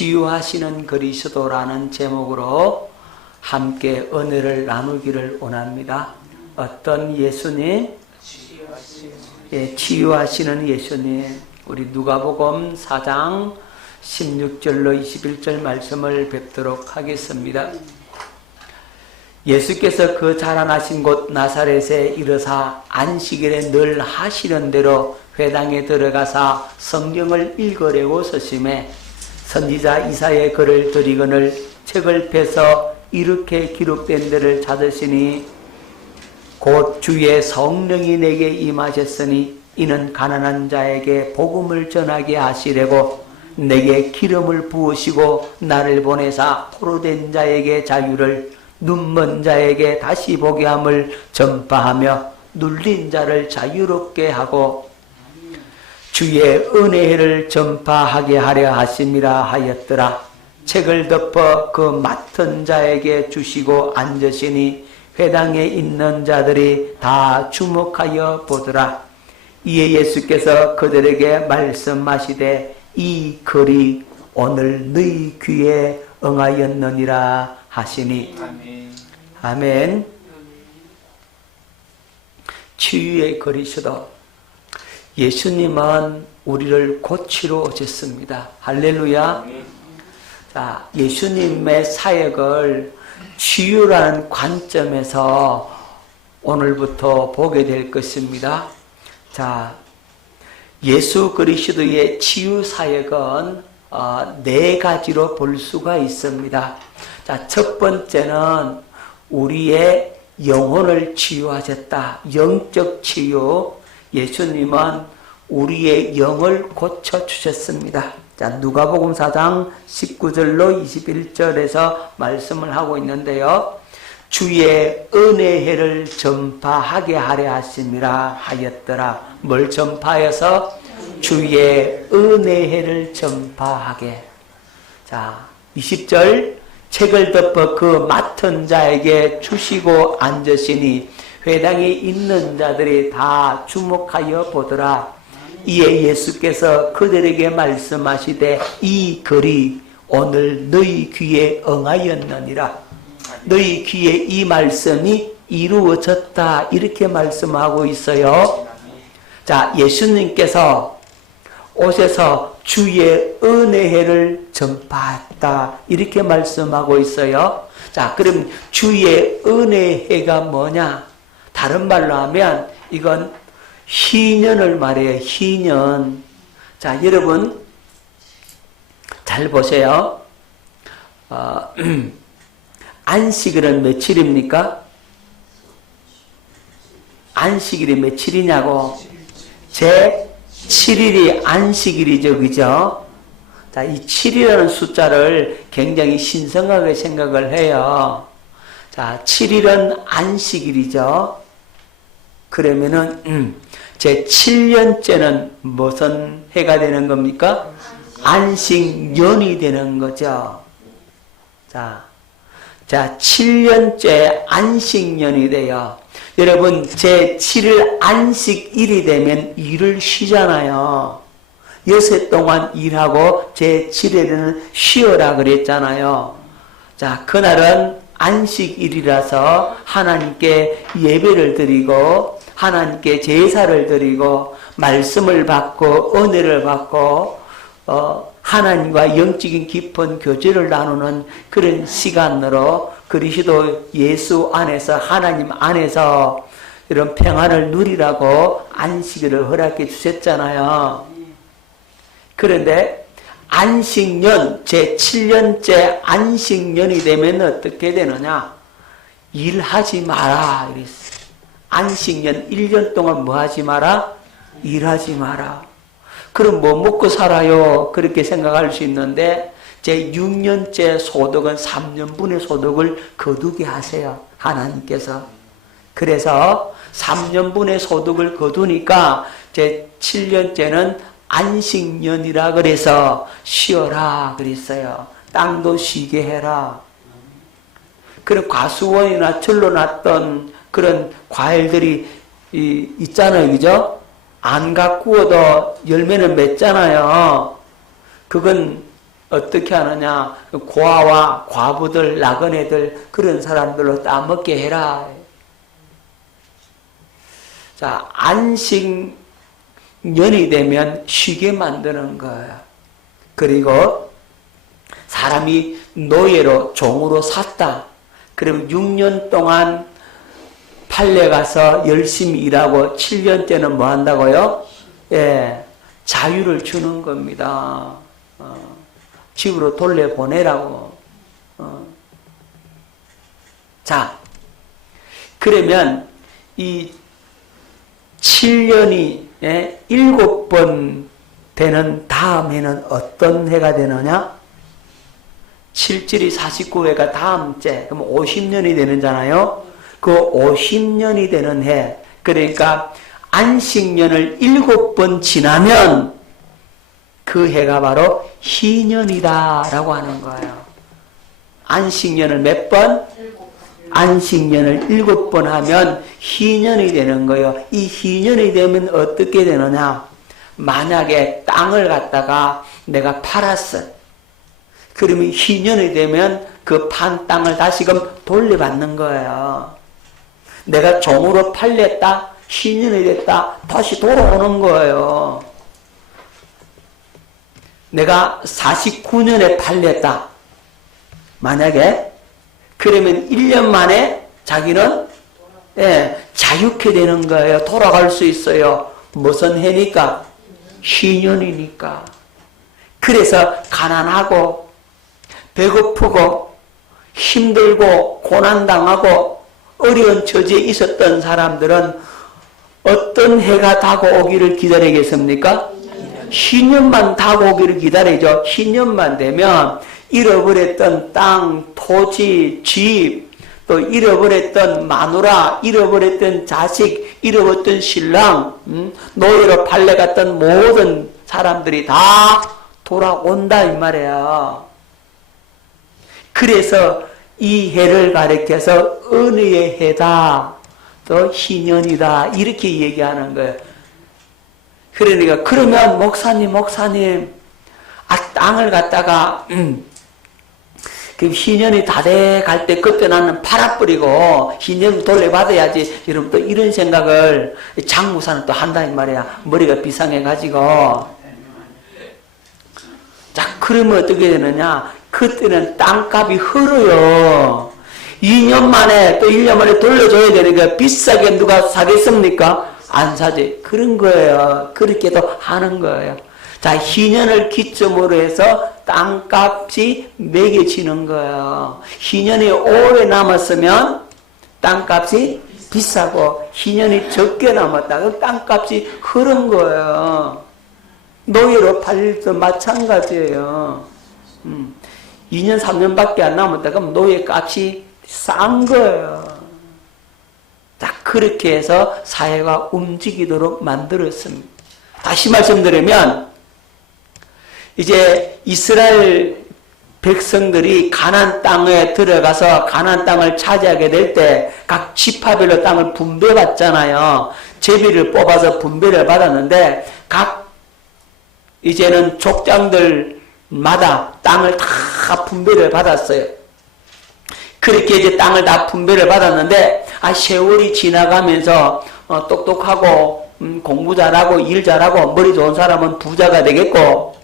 치유하시는 그리스도라는 제목으로 함께 은혜를 나누기를 원합니다. 어떤 예수님? 치유하시는 예수님. 우리 누가복음 4장 16절로 21절 말씀을 뵙도록 하겠습니다. 예수께서 그 자라나신 곳 나사렛에 이르사 안식일에 늘 하시는 대로 회당에 들어가사 성경을 읽으려고 서심해 선지자 이사야의 글을 들이거늘 책을 펴서 이렇게 기록된 데를 찾으시니 곧 주의 성령이 내게 임하셨으니 이는 가난한 자에게 복음을 전하게 하시려고 내게 기름을 부으시고 나를 보내사 포로된 자에게 자유를 눈먼 자에게 다시 보게 함을 전파하며 눌린 자를 자유롭게 하고 주의 은혜를 전파하게 하려 하심이라 하였더라. 책을 덮어 그 맡은 자에게 주시고 앉으시니 회당에 있는 자들이 다 주목하여 보더라. 이에 예수께서 그들에게 말씀하시되 이 글이 오늘 너희 귀에 응하였느니라 하시니 아멘. 치유의 그리스도 예수님은 우리를 고치러 오셨습니다. 할렐루야. 자, 예수님의 사역을 치유라는 관점에서 오늘부터 보게 될 것입니다. 자, 예수 그리스도의 치유 사역은 네 가지로 볼 수가 있습니다. 자, 첫 번째는 우리의 영혼을 치유하셨다. 영적 치유. 예수님은 우리의 영을 고쳐주셨습니다. 자, 누가복음 4장 19절로 21절에서 말씀을 하고 있는데요. 주의 은혜를 전파하게 하려 하심이라 하였더라. 뭘 전파해서? 주의 은혜를 전파하게. 자, 20절 책을 덮어 그 맡은 자에게 주시고 앉으시니 회당에 있는 자들이 다 주목하여 보더라. 이에 예수께서 그들에게 말씀하시되 이 글이 오늘 너희 귀에 응하였느니라. 너희 귀에 이 말씀이 이루어졌다. 이렇게 말씀하고 있어요. 자, 예수님께서 오셔서 주의 은혜를 전파했다. 이렇게 말씀하고 있어요. 자, 그럼 주의 은혜가 뭐냐? 다른 말로 하면 이건 희년을 말해요. 희년. 자, 여러분 잘 보세요. 안식일은 며칠입니까? 안식일이 며칠이냐고? 제 7일이 안식일이죠. 그죠? 자, 이 7이라는 숫자를 굉장히 신성하게 생각을 해요. 자, 7일은 안식일이죠. 그러면은 제 7년째는 무슨 해가 되는 겁니까? 안식년이 되는 거죠. 자, 7년째 안식년이 돼요. 여러분, 제 7일 안식일이 되면 일을 쉬잖아요. 6일 동안 일하고 제 7일에는 쉬어라 그랬잖아요. 자, 그날은 안식일이라서 하나님께 예배를 드리고 하나님께 제사를 드리고 말씀을 받고 은혜를 받고 하나님과 영적인 깊은 교제를 나누는 그런 시간으로 그리스도 예수 안에서 하나님 안에서 이런 평안을 누리라고 안식일을 허락해 주셨잖아요. 그런데 안식년, 제 7년째 안식년이 되면 어떻게 되느냐? 일하지 마라. 이랬어요. 안식년 1년 동안 뭐 하지 마라? 일하지 마라. 그럼 뭐 먹고 살아요? 그렇게 생각할 수 있는데 제 6년째 소득은 3년분의 소득을 거두게 하세요. 하나님께서. 그래서 3년분의 소득을 거두니까 제 7년째는 안식년이라 그래서 쉬어라 그랬어요. 땅도 쉬게 해라. 그런 과수원이나 절로 놨던 그런 과일들이 있잖아요. 그죠? 안 가꾸어도 열매는 맺잖아요. 그건 어떻게 하느냐? 고아와 과부들, 나그네들 그런 사람들로 따먹게 해라. 자, 안식년이 되면 쉬게 만드는 거예요. 그리고 사람이 노예로 종으로 샀다. 그럼 6년 동안 판례 가서 열심히 일하고 7년째는 뭐 한다고요? 예, 자유를 주는 겁니다. 집으로 돌려보내라고. 자, 그러면 이 7년이 7번 되는 다음에는 어떤 해가 되느냐? 7, 7이 49회가 다음째, 그럼 50년이 되는잖아요. 그 50년이 되는 해, 그러니까 안식년을 7번 지나면 그 해가 바로 희년이다 라고 하는 거예요. 안식년을 몇 번? 안식년을 7번 하면 희년이 되는 거예요. 이 희년이 되면 어떻게 되느냐? 만약에 땅을 갖다가 내가 팔았어. 그러면 희년이 되면 그 판 땅을 다시금 돌려받는 거예요. 내가 종으로 팔렸다, 희년이 됐다, 다시 돌아오는 거예요. 내가 49년에 팔렸다. 만약에 그러면 1년 만에 자기는 자유케 되는 거예요. 돌아갈 수 있어요. 무슨 해니까? 희년이니까. 그래서 가난하고 배고프고 힘들고 고난당하고 어려운 처지에 있었던 사람들은 어떤 해가 다가오기를 기다리겠습니까? 희년만 다가오기를 기다리죠. 희년만 되면 잃어버렸던 땅, 토지, 집, 또 잃어버렸던 마누라, 잃어버렸던 자식, 잃어버렸던 신랑, 노예로 팔려갔던 모든 사람들이 다 돌아온다 이 말이야. 그래서 이 해를 가리켜서 은혜의 해다, 또 희년이다 이렇게 얘기하는 거예요. 그러니까 그러면 목사님 땅을 갖다가 그 희년이 다 돼 갈 때 그때 나는 팔아버리고 희년 돌려받아야지. 여러분 또 이런 생각을 장무사는 또 한다 이 말이야. 머리가 비상해가지고. 자, 그러면 어떻게 되느냐? 그때는 땅값이 흐르요. 2년 만에 또 1년 만에 돌려줘야 되니까 비싸게 누가 사겠습니까? 안 사지. 그런 거예요. 그렇게도 하는 거예요. 자, 희년을 기점으로 해서 땅값이 매겨지는 거예요. 희년이 오래 남았으면 땅값이 비싸고 희년이 적게 남았다. 그럼 땅값이 흐른 거예요. 노예로 팔릴 때 마찬가지예요. 2년, 3년밖에 안 남았다. 그럼 노예 값이 싼 거예요. 자, 그렇게 해서 사회가 움직이도록 만들었습니다. 다시 말씀드리면, 이제 이스라엘 백성들이 가나안 땅에 들어가서 가나안 땅을 차지하게 될 때 각 지파별로 땅을 분배받잖아요. 제비를 뽑아서 분배를 받았는데 각 이제는 족장들마다 땅을 다 분배를 받았어요. 그렇게 이제 땅을 다 분배를 받았는데 세월이 지나가면서 똑똑하고 공부 잘하고 일 잘하고 머리 좋은 사람은 부자가 되겠고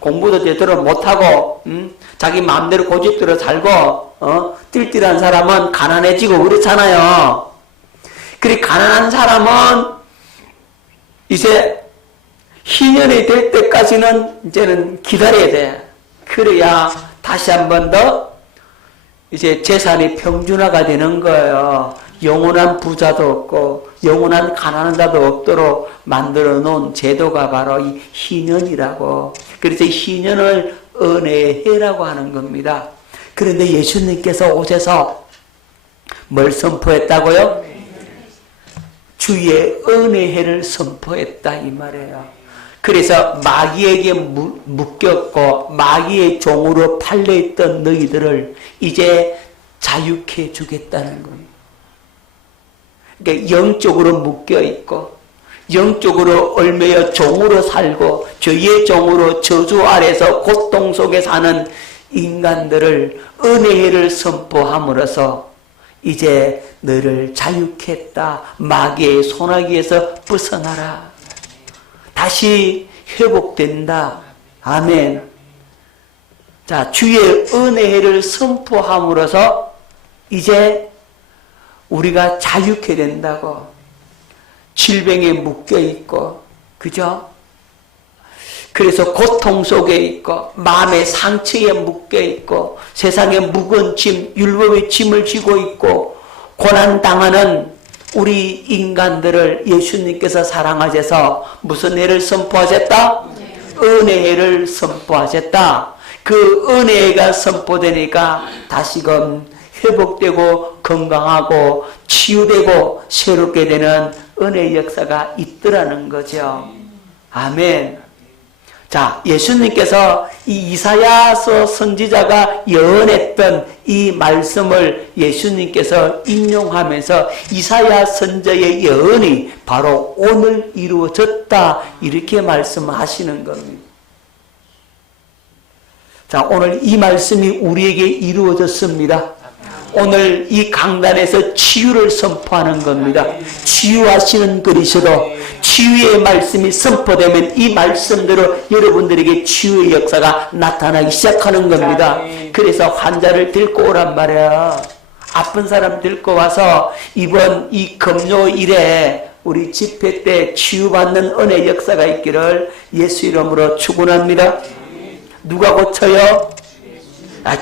공부도 제대로 못하고 자기 마음대로 고집대로 살고 띨띨한 사람은 가난해지고 그렇잖아요. 그리 가난한 사람은 이제 희년이 될 때까지는 이제는 기다려야 돼. 그래야 다시 한 번 더 이제 재산이 평준화가 되는 거예요. 영원한 부자도 없고 영원한 가난한 자도 없도록 만들어 놓은 제도가 바로 이 희년이라고. 그래서 희년을 은혜의 해라고 하는 겁니다. 그런데 예수님께서 오셔서 뭘 선포했다고요? 주의 은혜의 해를 선포했다 이 말이에요. 그래서 마귀에게 묶였고 마귀의 종으로 팔려있던 너희들을 이제 자유케 주겠다는 겁니다. 그러니까 영적으로 묶여있고 영적으로 얽매여 종으로 살고 죄의 종으로 저주 아래서 고통 속에 사는 인간들을 은혜를 선포함으로써 이제 너를 자유케 했다. 마귀의 손아귀에서 벗어나라. 다시 회복된다. 아멘. 자, 주의 은혜를 선포함으로써 이제 우리가 자유케 된다고. 질병에 묶여 있고, 그죠? 그래서 고통 속에 있고, 마음의 상처에 묶여 있고, 세상에 무거운 짐, 율법의 짐을 지고 있고, 고난당하는 우리 인간들을 예수님께서 사랑하셔서 무슨 해를 선포하셨다? 은혜를 선포하셨다. 그 은혜가 선포되니까 다시금 회복되고 건강하고 치유되고 새롭게 되는 은혜의 역사가 있더라는 거죠. 아멘. 자, 예수님께서 이 이사야서 선지자가 예언했던 이 말씀을 예수님께서 인용하면서 이사야 선지자의 예언이 바로 오늘 이루어졌다 이렇게 말씀하시는 겁니다. 자, 오늘 이 말씀이 우리에게 이루어졌습니다. 오늘 이 강단에서 치유를 선포하는 겁니다. 치유하시는 그리스도, 치유의 말씀이 선포되면 이 말씀대로 여러분들에게 치유의 역사가 나타나기 시작하는 겁니다. 그래서 환자를 데리고 오란 말이야. 아픈 사람 데리고 와서 이번 이 금요일에 우리 집회 때 치유받는 은혜 역사가 있기를 예수 이름으로 축원합니다. 누가 고쳐요?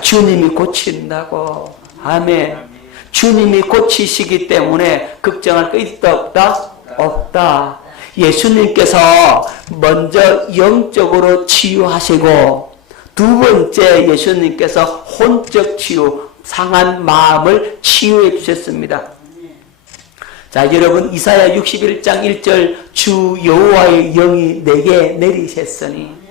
주님이 고친다고. 아멘. 주님이 고치시기 때문에 걱정할 거 있다 없다? 없다. 예수님께서 먼저 영적으로 치유하시고 두 번째 예수님께서 혼적 치유, 상한 마음을 치유해 주셨습니다. 자, 여러분 이사야 61장 1절 주 여호와의 영이 내게 내리셨으니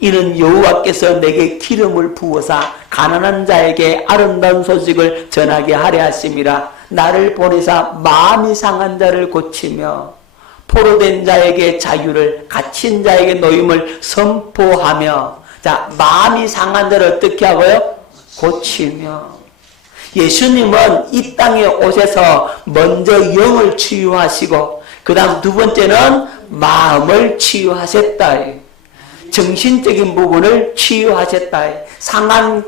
이는 여호와께서 내게 기름을 부어사 가난한 자에게 아름다운 소식을 전하게 하려 하심이라. 나를 보내사 마음이 상한 자를 고치며 포로된 자에게 자유를 갇힌 자에게 노임을 선포하며. 자, 마음이 상한 자를 어떻게 하고요? 고치며. 예수님은 이 땅에 오셔서 먼저 영을 치유하시고 그 다음 두 번째는 마음을 치유하셨다. 정신적인 부분을 치유하셨다. 상한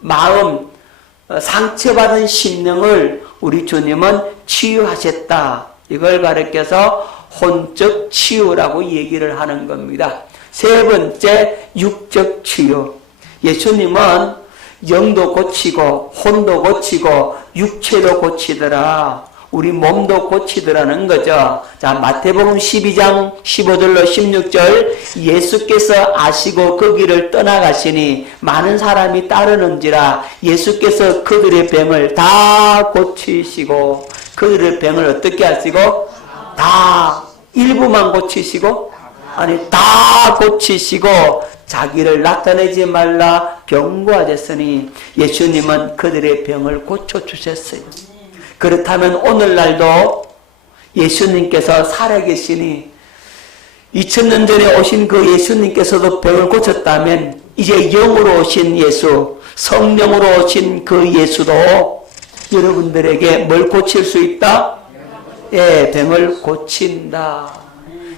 마음, 상처받은 심령을 우리 주님은 치유하셨다. 이걸 가르쳐서 혼적 치유라고 얘기를 하는 겁니다. 세 번째, 육적 치유. 예수님은 영도 고치고 혼도 고치고 육체도 고치더라. 우리 몸도 고치더라는 거죠. 자, 마태복음 12장 15절로 16절 예수께서 아시고 그 길을 떠나가시니 많은 사람이 따르는지라. 예수께서 그들의 병을 다 고치시고 그들의 병을 어떻게 하시고 다 일부만 고치시고 아니 다 고치시고 자기를 나타내지 말라 경고하셨으니 예수님은 그들의 병을 고쳐주셨어요. 그렇다면 오늘날도 예수님께서 살아계시니 2000년 전에 오신 그 예수님께서도 병을 고쳤다면 이제 영으로 오신 예수, 성령으로 오신 그 예수도 여러분들에게 뭘 고칠 수 있다? 예, 병을 고친다.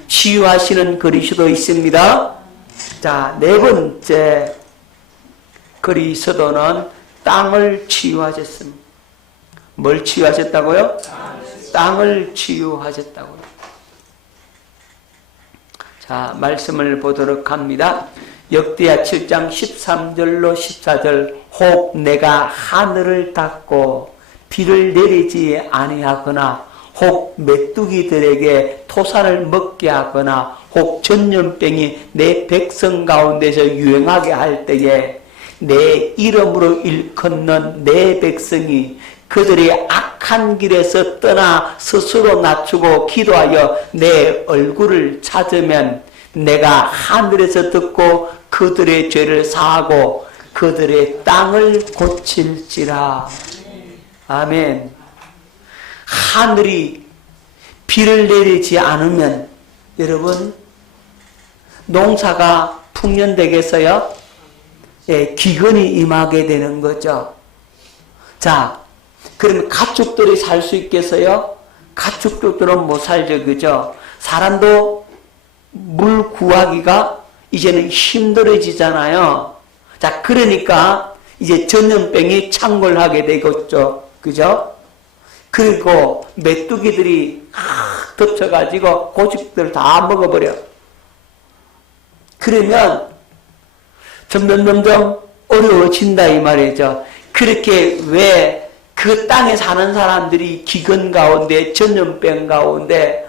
치유하시는 그리스도 있습니다. 자, 네 번째 그리스도는 땅을 치유하셨습니다. 뭘 치유하셨다고요? 땅을 치유하셨다고요. 자, 말씀을 보도록 합니다. 역대하 7장 13절로 14절 혹 내가 하늘을 닫고 비를 내리지 아니하거나 혹 메뚜기들에게 토산을 먹게 하거나 혹 전염병이 내 백성 가운데서 유행하게 할 때에 내 이름으로 일컫는 내 백성이 그들이 악한 길에서 떠나 스스로 낮추고 기도하여 내 얼굴을 찾으면 내가 하늘에서 듣고 그들의 죄를 사하고 그들의 땅을 고칠지라. 아멘. 하늘이 비를 내리지 않으면 여러분, 농사가 풍년되겠어요? 예, 기근이 임하게 되는 거죠. 자, 그러면 가축들이 살 수 있겠어요? 가축들은 못 살죠, 그죠? 사람도 물 구하기가 이제는 힘들어지잖아요. 자, 그러니까 이제 전염병이 창궐하게 되겠죠, 그죠? 그리고 메뚜기들이 덮쳐가지고 고집들 다 먹어버려. 그러면 점점 어려워진다 이 말이죠. 그렇게 왜 그 땅에 사는 사람들이 기근 가운데 전염병 가운데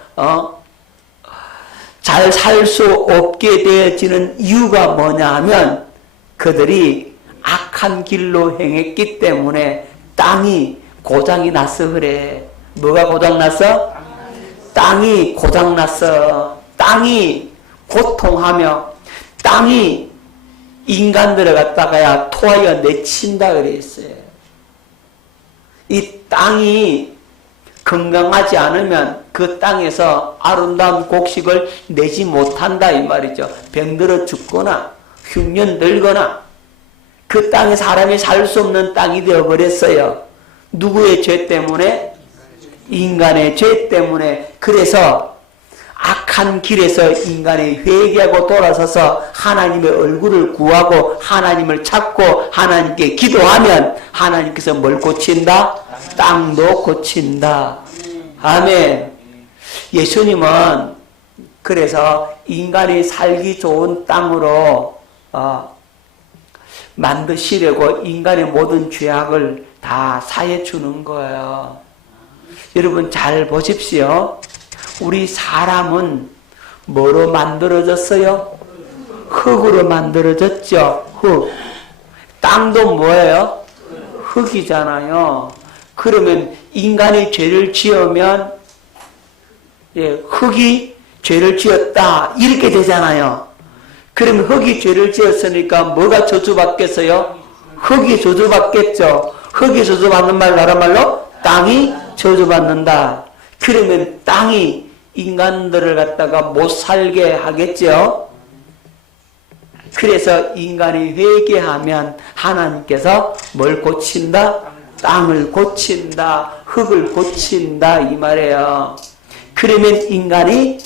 잘 살 수 없게 되어지는 이유가 뭐냐 하면 그들이 악한 길로 행했기 때문에 땅이 고장이 났어 그래. 뭐가 고장났어? 땅이 고장났어. 땅이 고통하며 땅이 인간들을 갖다가 토하여 내친다 그랬어요. 이 땅이 건강하지 않으면 그 땅에서 아름다운 곡식을 내지 못한다 이 말이죠. 병들어 죽거나 흉년 들거나 그 땅에 사람이 살 수 없는 땅이 되어버렸어요. 누구의 죄 때문에? 인간의 죄 때문에. 그래서 악한 길에서 인간이 회개하고 돌아서서 하나님의 얼굴을 구하고 하나님을 찾고 하나님께 기도하면 하나님께서 뭘 고친다? 땅도 고친다. 아멘. 예수님은 그래서 인간이 살기 좋은 땅으로 만드시려고 인간의 모든 죄악을 다 사해 주는 거예요. 여러분 잘 보십시오. 우리 사람은 뭐로 만들어졌어요? 흙으로 만들어졌죠. 흙. 땅도 뭐예요? 흙이잖아요. 그러면 인간이 죄를 지으면 흙이 죄를 지었다 이렇게 되잖아요. 그러면 흙이 죄를 지었으니까 뭐가 저주받겠어요? 흙이 저주받겠죠. 흙이 저주받는 말 나란 말로 땅이 저주받는다. 그러면 땅이 인간들을 갖다가 못 살게 하겠죠. 그래서 인간이 회개하면 하나님께서 뭘 고친다? 땅을 고친다. 흙을 고친다 이 말이에요. 그러면 인간이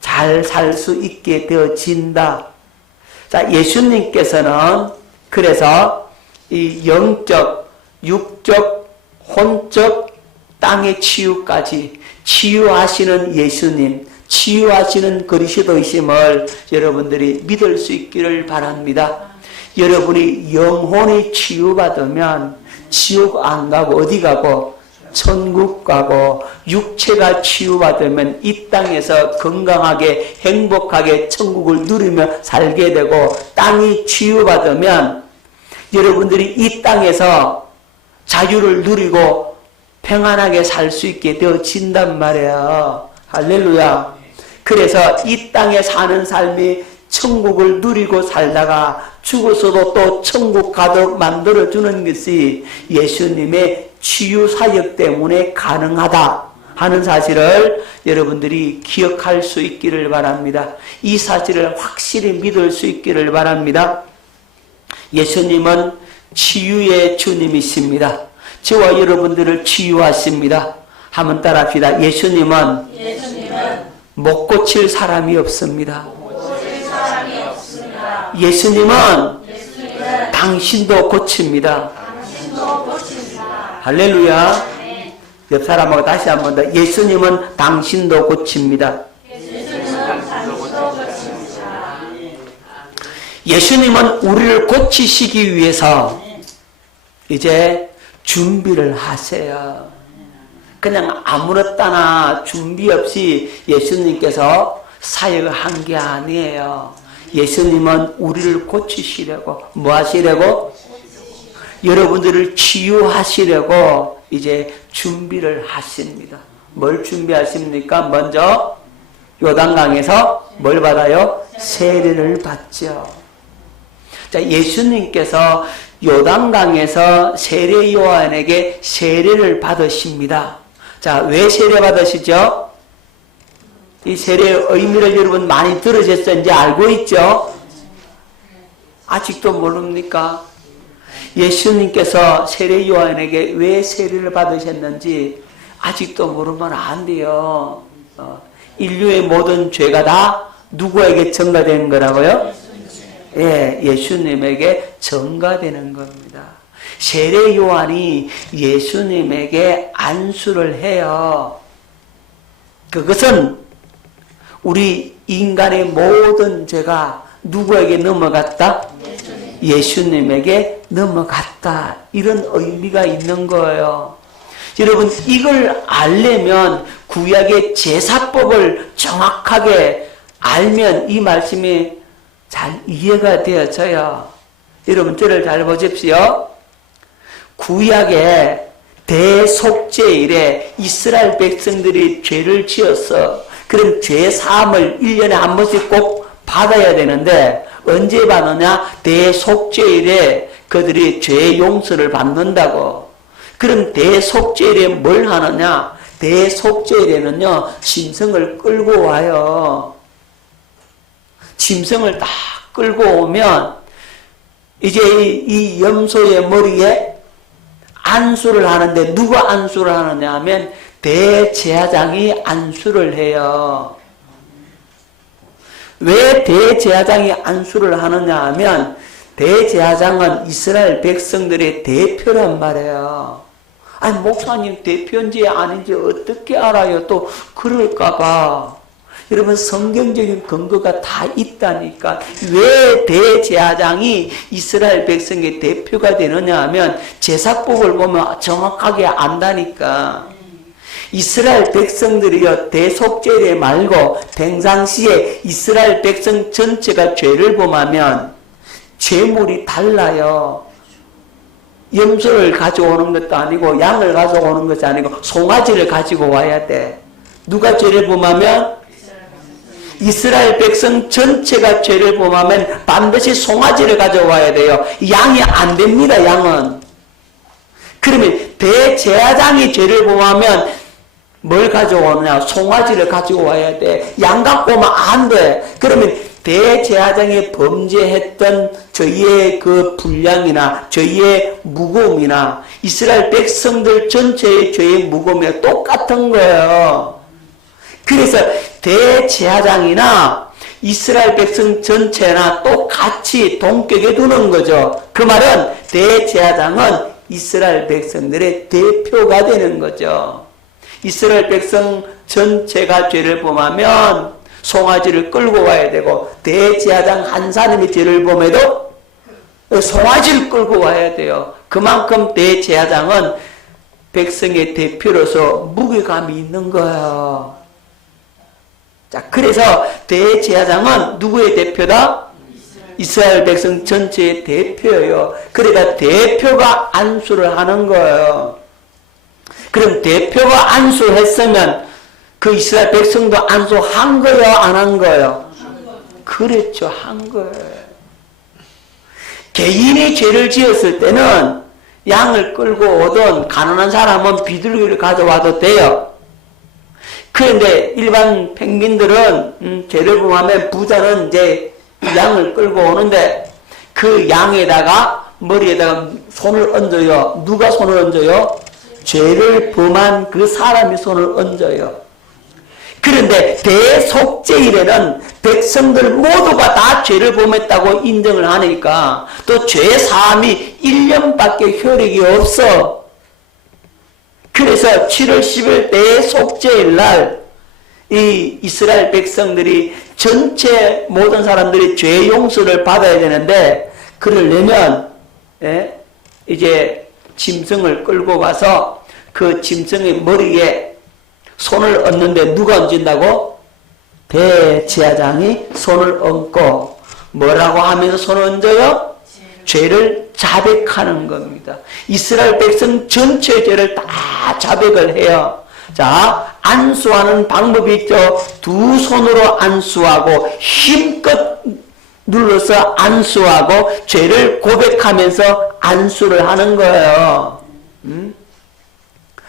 잘 살 수 있게 되어진다. 자, 예수님께서는 그래서 이 영적, 육적, 혼적, 땅의 치유까지 치유하시는 예수님, 치유하시는 그리스도이심을 여러분들이 믿을 수 있기를 바랍니다. 여러분이 영혼이 치유받으면 지옥 안 가고 어디 가고? 천국 가고, 육체가 치유받으면 이 땅에서 건강하게 행복하게 천국을 누리며 살게 되고, 땅이 치유받으면 여러분들이 이 땅에서 자유를 누리고 평안하게 살 수 있게 되어진단 말이에요. 할렐루야. 그래서 이 땅에 사는 삶이 천국을 누리고 살다가 죽어서도 또 천국 가도록 만들어주는 것이 예수님의 치유 사역 때문에 가능하다 하는 사실을 여러분들이 기억할 수 있기를 바랍니다. 이 사실을 확실히 믿을 수 있기를 바랍니다. 예수님은 치유의 주님이십니다. 저와 여러분들을 치유하십니다. 한번 따라합시다. 예수님은 못 고칠 사람이 없습니다. 예수님은 당신도 고칩니다. 할렐루야. 옆 사람하고 다시 한 번 더. 예수님은 당신도 고칩니다. 예수님은 우리를 고치시기 위해서 이제 준비를 하세요. 그냥 아무렇다나 준비 없이 예수님께서 사역을 한 게 아니에요. 예수님은 우리를 고치시려고, 뭐 하시려고? 여러분들을 치유하시려고 이제 준비를 하십니다. 뭘 준비하십니까? 먼저 요단강에서 뭘 받아요? 세례를 받죠. 자, 예수님께서 요단강에서 세례 요한에게 세례를 받으십니다. 자, 왜 세례 받으시죠? 이 세례의 의미를 여러분 많이 들으셨는지 알고 있죠? 아직도 모릅니까? 예수님께서 세례 요한에게 왜 세례를 받으셨는지 아직도 모르면 안 돼요. 인류의 모든 죄가 다 누구에게 전가되는 거라고요? 예, 예수님에게 전가되는 겁니다. 세례 요한이 예수님에게 안수를 해요. 그것은 우리 인간의 모든 죄가 누구에게 넘어갔다? 예수님에게 넘어갔다. 이런 의미가 있는 거예요. 여러분, 이걸 알려면 구약의 제사법을 정확하게 알면 이 말씀이 잘 이해가 되어져요. 여러분, 저를 잘 보십시오. 구약의 대속죄일에 이스라엘 백성들이 죄를 지어서 그런 죄 사함을 1년에 한 번씩 꼭 받아야 되는데 언제 받느냐? 대속죄일에 그들이 죄 용서를 받는다고. 그럼 대속죄일에 뭘 하느냐? 대속죄일에는요, 짐승을 끌고 와요. 짐승을 딱 끌고 오면 이제 이 염소의 머리에 안수를 하는데 누가 안수를 하느냐 하면 대제사장이 안수를 해요. 왜 대제사장이 안수를 하느냐 하면 대제사장은 이스라엘 백성들의 대표란 말이에요. 아니, 목사님 대표인지 아닌지 어떻게 알아요? 또 그럴까봐. 여러분, 성경적인 근거가 다 있다니까. 왜 대제사장이 이스라엘 백성의 대표가 되느냐 하면 제사법을 보면 정확하게 안다니까. 이스라엘 백성들이요, 대속죄일 말고 평상시에 이스라엘 백성 전체가 죄를 범하면 죄물이 달라요. 염소를 가져오는 것도 아니고 양을 가져오는 것이 아니고 송아지를 가지고 와야 돼. 누가 죄를 범하면? 이스라엘 백성 전체가 죄를 범하면 반드시 송아지를 가져와야 돼요. 양이 안 됩니다, 양은. 그러면 대제사장이 죄를 범하면 뭘 가져오느냐? 송아지를 가지고 와야 돼. 양 갖고 오면 안 돼. 그러면 대제사장이 범죄했던 저희의 그 분량이나 저희의 무거움이나 이스라엘 백성들 전체의 죄의 무거움이 똑같은 거예요. 그래서 대제사장이나 이스라엘 백성 전체나 똑같이 동격에 두는 거죠. 그 말은 대제사장은 이스라엘 백성들의 대표가 되는 거죠. 이스라엘 백성 전체가 죄를 범하면 송아지를 끌고 와야 되고 대제사장 한 사람이 죄를 범해도 송아지를 끌고 와야 돼요. 그만큼 대제사장은 백성의 대표로서 무게감이 있는 거예요. 자, 그래서 대제사장은 누구의 대표다? 이스라엘 백성 전체의 대표예요. 그러니까 대표가 안수를 하는 거예요. 그럼 대표가 안수했으면 그 이스라엘 백성도 안수한 거예요? 안 한 거예요? 그랬죠. 한 거예요. 개인이 죄를 지었을 때는 양을 끌고 오든 가난한 사람은 비둘기를 가져와도 돼요. 그런데 일반 평민들은 죄를 범하면 부자는 이제 양을 끌고 오는데 그 양에다가 머리에다가 손을 얹어요. 누가 손을 얹어요? 죄를 범한 그 사람이 손을 얹어요. 그런데 대속죄일에는 백성들 모두가 다 죄를 범했다고 인정을 하니까 또 죄 사함이 1년밖에 효력이 없어. 그래서 7월 10일 대속죄일 날 이 이스라엘 백성들이 전체 모든 사람들이 죄 용서를 받아야 되는데 그러려면 이제 짐승을 끌고 가서 그 짐승의 머리에 손을 얹는데 누가 얹는다고? 대제사장이 손을 얹고 뭐라고 하면서 손을 얹어요? 죄를 자백하는 겁니다. 이스라엘 백성 전체의 죄를 다 자백을 해요. 자, 안수하는 방법이 있죠. 두 손으로 안수하고 힘껏 눌러서 안수하고 죄를 고백하면서 안수를 하는 거예요.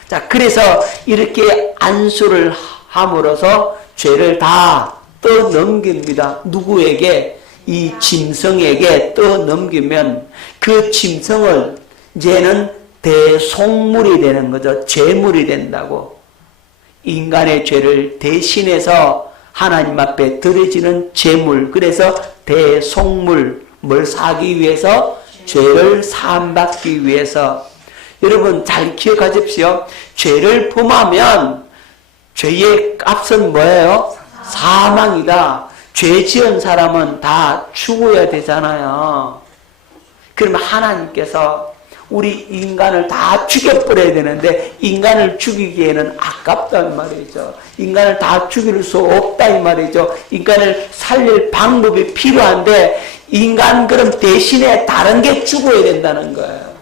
자, 그래서 이렇게 안수를 함으로써 죄를 다 떠넘깁니다. 누구에게? 이 짐승에게 떠넘기면 그 짐승은 이제는 대속물이 되는 거죠. 제물이 된다고. 인간의 죄를 대신해서 하나님 앞에 드려지는 제물. 그래서 대속물. 뭘 사기 위해서? 죄를 사함받기 위해서. 여러분 잘 기억하십시오. 죄를 범하면 죄의 값은 뭐예요? 사망이다. 죄 지은 사람은 다 죽어야 되잖아요. 그러면 하나님께서 우리 인간을 다 죽여버려야 되는데 인간을 죽이기에는 아깝단 말이죠. 인간을 다 죽일 수 없다 이 말이죠. 인간을 살릴 방법이 필요한데 인간 그럼 대신에 다른 게 죽어야 된다는 거예요.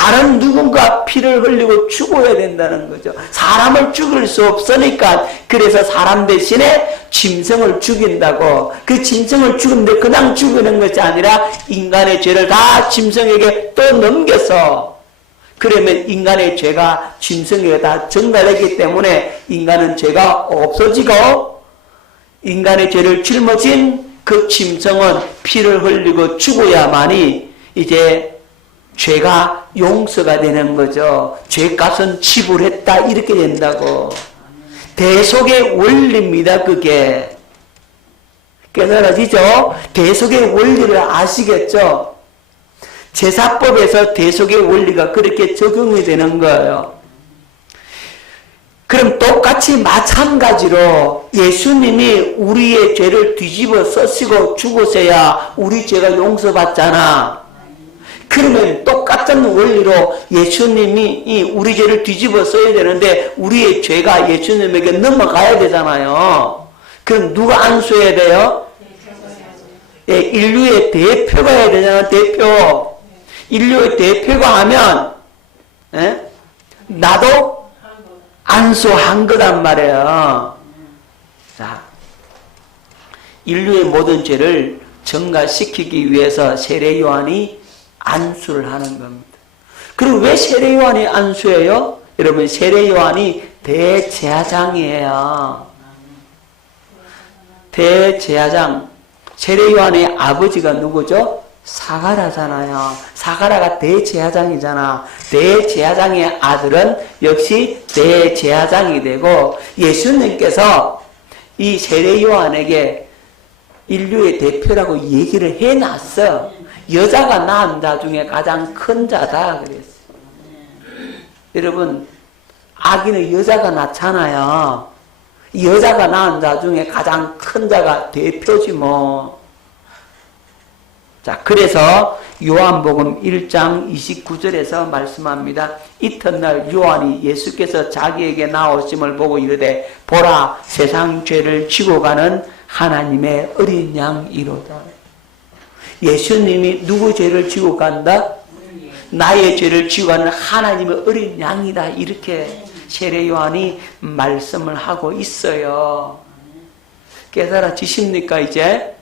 다른 누군가 피를 흘리고 죽어야 된다는 거죠. 사람을 죽일 수 없으니까 그래서 사람 대신에 짐승을 죽인다고. 그 짐승을 죽이는데 그냥 죽이는 것이 아니라 인간의 죄를 다 짐승에게 떠넘겨서 그러면 인간의 죄가 짐승에게 다 전달했기 때문에 인간은 죄가 없어지고 인간의 죄를 짊어진 그 짐승은 피를 흘리고 죽어야만이 이제 죄가 용서가 되는 거죠. 죄값은 지불했다 이렇게 된다고. 대속의 원리입니다. 그게. 깨달아지죠? 대속의 원리를 아시겠죠? 제사법에서 대속의 원리가 그렇게 적용이 되는 거예요. 그럼 똑같이 마찬가지로 예수님이 우리의 죄를 뒤집어 쓰시고 죽으셔야 우리 죄가 용서받잖아. 그러면 똑같은 원리로 예수님이 우리 죄를 뒤집어 써야 되는데 우리의 죄가 예수님에게 넘어가야 되잖아요. 그럼 누가 안수해야 돼요? 예, 인류의 대표가 해야 되잖아요. 대표. 인류의 대표가 하면 예? 나도 안수한 거란 말이에요. 자, 인류의 모든 죄를 정가시키기 위해서 세례 요한이 안수를 하는 겁니다. 그리고 왜 세례 요한이 안수해요? 여러분 세례 요한이 대제사장이에요. 대제사장. 세례 요한의 아버지가 누구죠? 사가라잖아요. 사가라가 대제사장이잖아. 대제사장의 아들은 역시 대제사장이 되고 예수님께서 이 세례 요한에게 인류의 대표라고 얘기를 해놨어. 여자가 낳은 자 중에 가장 큰 자다 그랬어요. 여러분 아기는 여자가 낳잖아요. 여자가 낳은 자 중에 가장 큰 자가 대표지 뭐. 자, 그래서 요한복음 1장 29절에서 말씀합니다. 이튿날 요한이 예수께서 자기에게 나오심을 보고 이르되 보라 세상 죄를 지고 가는 하나님의 어린 양이로다. 예수님이 누구 죄를 지고 간다? 나의 죄를 지고 가는 하나님의 어린 양이다. 이렇게 세례 요한이 말씀을 하고 있어요. 깨달아지십니까 이제?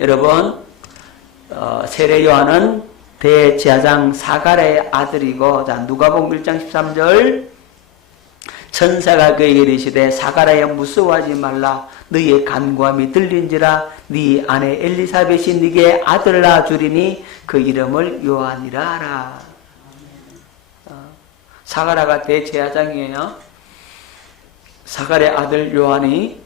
여러분 세례 요한은 대제사장 사가랴의 아들이고 자 누가복음 1장 13절 천사가 그에게 이르시되 사가랴야 무서워하지 말라 너희의 간구함이 들린지라 네 아내 엘리사벳이 네게 아들을 낳아주리니 그 이름을 요한이라 하라. 사가랴가 대제사장이에요. 사가랴의 아들 요한이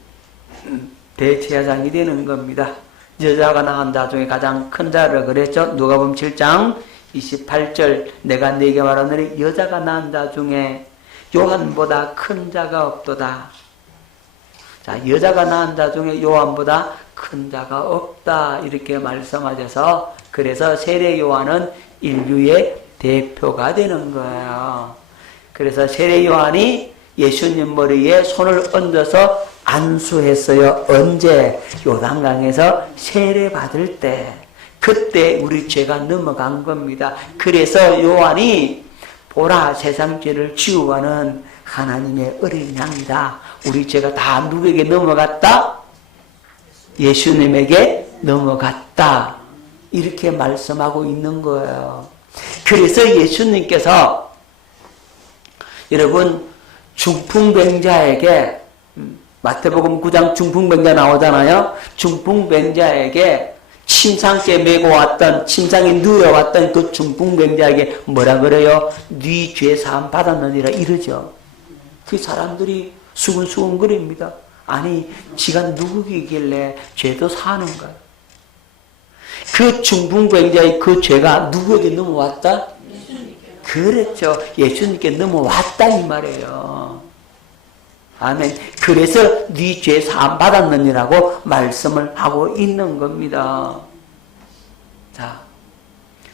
대제사장이 되는 겁니다. 여자가 낳은 자 중에 가장 큰 자를 그랬죠. 누가복음 7장 28절 내가 네게 말하노니 여자가 낳은 자 중에 요한보다 큰 자가 없도다. 자, 여자가 낳은 자 중에 요한보다 큰 자가 없다. 이렇게 말씀하셔서 그래서 세례 요한은 인류의 대표가 되는 거예요. 그래서 세례 요한이 예수님 머리에 손을 얹어서 안수했어요. 언제? 요단강에서 세례 받을 때. 그때 우리 죄가 넘어간 겁니다. 그래서 요한이 보라 세상 죄를 지고 가는 하나님의 어린 양이다. 우리 죄가 다 누구에게 넘어갔다? 예수님에게 넘어갔다. 이렇게 말씀하고 있는 거예요. 그래서 예수님께서 여러분 중풍병자에게 마태복음 9장 중풍병자 나오잖아요. 중풍병자에게 침상께 메고 왔던 침상에 누워왔던 그 중풍병자에게 뭐라 그래요? 네 죄 사함 받았느니라 이러죠. 그 사람들이 수근수근거립니다. 아니 지가 누구이길래 죄도 사는가? 그 중풍병자의 그 죄가 누구에게 넘어왔다? 그렇죠. 예수님께 넘어왔다 이 말이에요. 아멘. 그래서 네 죄 사함 받았느니라고 말씀을 하고 있는 겁니다. 자,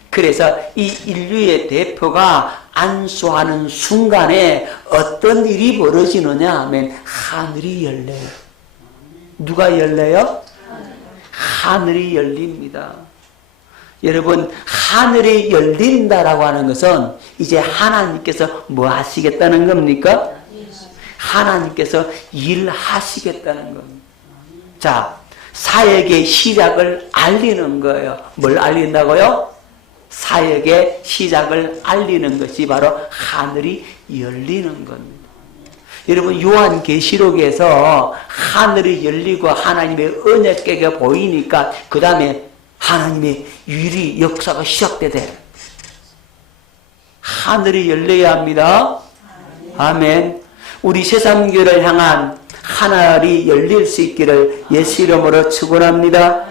그래서 이 인류의 대표가 안수하는 순간에 어떤 일이 벌어지느냐 하면 하늘이 열려요. 누가 열려요? 하늘이 열립니다. 여러분, 하늘이 열린다라고 하는 것은 이제 하나님께서 뭐 하시겠다는 겁니까? 하나님께서 일하시겠다는 겁니다. 자, 사역의 시작을 알리는 거예요. 뭘 알린다고요? 사역의 시작을 알리는 것이 바로 하늘이 열리는 겁니다. 여러분, 요한계시록에서 하늘이 열리고 하나님의 언약궤가 보이니까 그 다음에 하나님의 유리 역사가 시작되대. 하늘이 열려야 합니다. 아멘. 우리 새삼교를 향한 하늘이 열릴 수 있기를 예수 이름으로 축원합니다.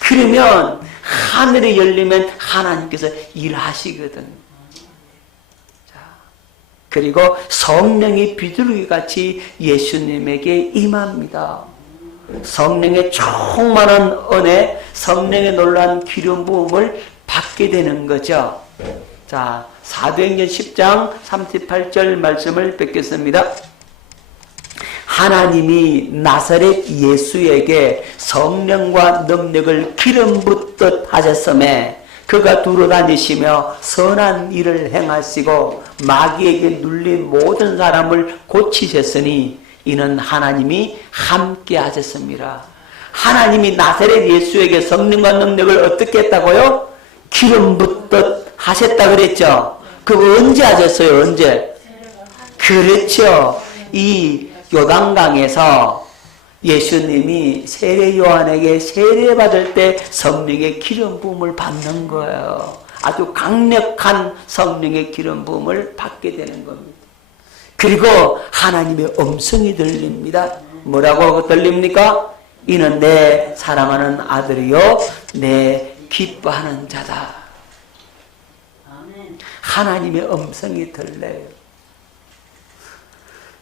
그러면 하늘이 열리면 하나님께서 일하시거든. 자, 그리고 성령이 비둘기같이 예수님에게 임합니다. 성령의 충만한 은혜, 성령의 놀라운 기름 부음을 받게 되는 거죠. 자, 사도행전 10장 38절 말씀을 뵙겠습니다. 하나님이 나사렛 예수에게 성령과 능력을 기름 붓듯 하셨음에 그가 두루다니시며 선한 일을 행하시고 마귀에게 눌린 모든 사람을 고치셨으니 이는 하나님이 함께 하셨습니다. 하나님이 나사렛 예수에게 성령과 능력을 어떻게 했다고요? 기름 붓듯 하셨다 그랬죠. 그거 언제 하셨어요? 언제? 그렇죠. 이 요단강에서 예수님이 세례 요한에게 세례 받을 때 성령의 기름 부음을 받는 거예요. 아주 강력한 성령의 기름 부음을 받게 되는 겁니다. 그리고 하나님의 음성이 들립니다. 뭐라고 들립니까? 이는 내 사랑하는 아들이요 내 기뻐하는 자다. 하나님의 음성이 들려요.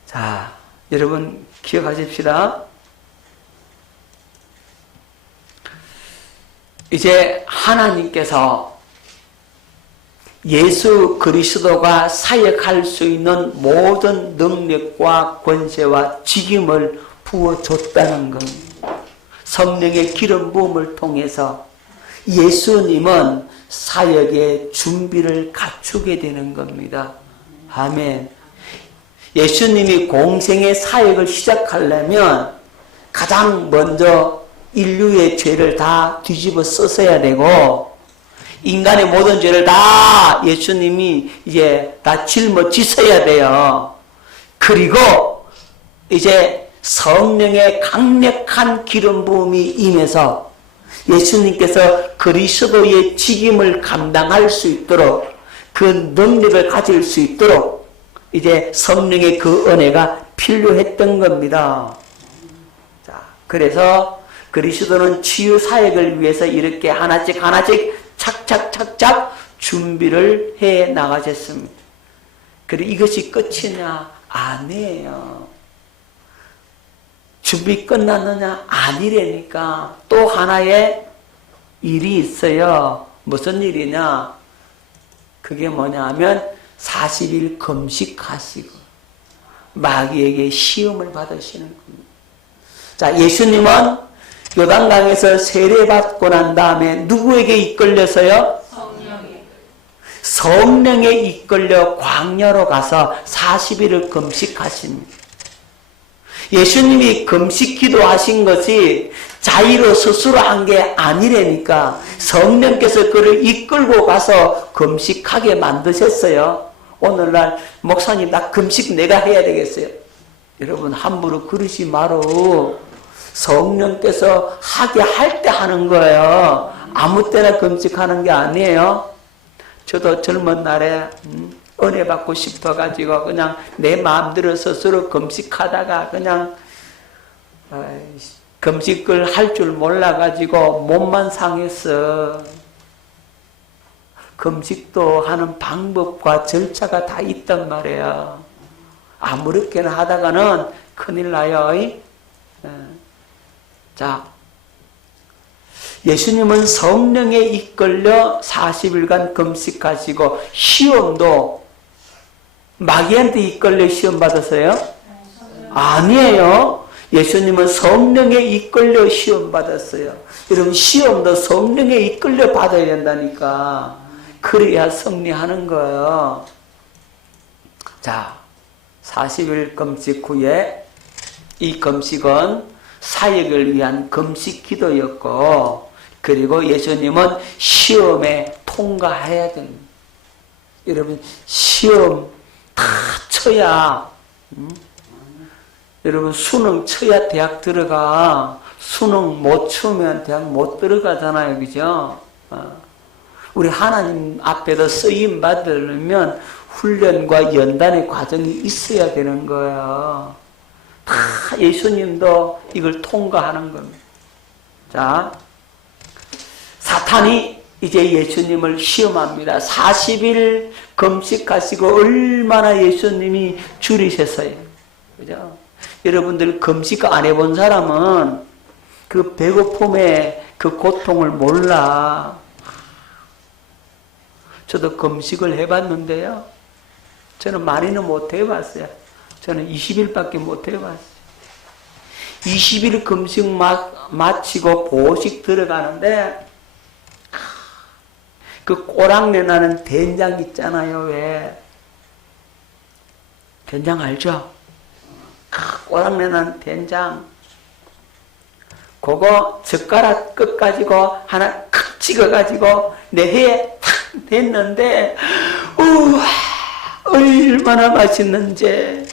자, 여러분 기억하십시다. 이제 하나님께서 예수 그리스도가 사역할 수 있는 모든 능력과 권세와 직임을 부어줬다는 겁니다. 성령의 기름 부음을 통해서 예수님은 사역의 준비를 갖추게 되는 겁니다. 아멘. 예수님이 공생의 사역을 시작하려면 가장 먼저 인류의 죄를 다 뒤집어 썼어야 되고 인간의 모든 죄를 다 예수님이 이제 다 짊어지셔야 돼요. 그리고 이제 성령의 강력한 기름 부음이 임해서 예수님께서 그리스도의 직임을 감당할 수 있도록 그 능력을 가질 수 있도록 이제 성령의 그 은혜가 필요했던 겁니다. 자, 그래서 그리스도는 치유 사역을 위해서 이렇게 하나씩 하나씩 착착착착 준비를 해 나가셨습니다. 그리고 이것이 끝이냐? 아니에요. 준비 끝났느냐? 아니라니까. 또 하나의 일이 있어요. 무슨 일이냐? 그게 뭐냐 하면 40일 금식하시고 마귀에게 시험을 받으시는 겁니다. 자, 예수님은 요단강에서 세례받고 난 다음에 누구에게 이끌려서요? 성령에 이끌려 광야로 가서 40일을 금식하십니다. 예수님이 금식 기도하신 것이 자의로 스스로 한 게 아니라니까 성령께서 그를 이끌고 가서 금식하게 만드셨어요. 오늘날 목사님 나 금식 내가 해야 되겠어요. 여러분 함부로 그러지 마로. 성령께서 하게 할 때 하는 거예요. 아무 때나 금식하는 게 아니에요. 저도 젊은 날에 은혜 받고 싶어가지고 그냥 내 마음대로 스스로 금식하다가 그냥 금식을 할 줄 몰라가지고 몸만 상했어. 금식도 하는 방법과 절차가 다 있단 말이에요. 아무렇게나 하다가는 큰일 나요. 자, 예수님은 성령에 이끌려 40일간 금식하시고 시험도 마귀한테 이끌려 시험 받았어요? 아니에요. 예수님은 성령에 이끌려 시험 받았어요. 여러분 시험도 성령에 이끌려 받아야 된다니까. 그래야 승리하는 거예요. 자, 40일 금식 후에 이 금식은 사역을 위한 금식 기도였고, 그리고 예수님은 시험에 통과해야 됩니다. 여러분 시험 다 쳐야 여러분 수능 쳐야 대학 들어가. 수능 못 치면 대학 못 들어가잖아요. 그죠? 우리 하나님 앞에서 쓰임 받으려면 훈련과 연단의 과정이 있어야 되는 거예요. 다 예수님도 이걸 통과하는 겁니다. 자, 사탄이 이제 예수님을 시험합니다. 40일 금식하시고 얼마나 예수님이 줄이셨어요. 그죠? 여러분들 금식 안 해본 사람은 그 배고픔의 그 고통을 몰라. 저도 금식을 해봤는데요. 저는 많이는 못 해봤어요. 저는 20일밖에 못 해봤어요. 20일 금식 마치고 보식 들어가는데 그 꼬랑내 나는 된장 있잖아요. 왜? 된장 알죠? 꼬랑내 나는 된장. 그거 젓가락 끝 가지고 하나 칵 찍어가지고 내 혀에 탁 댔는데 우와 얼마나 맛있는지.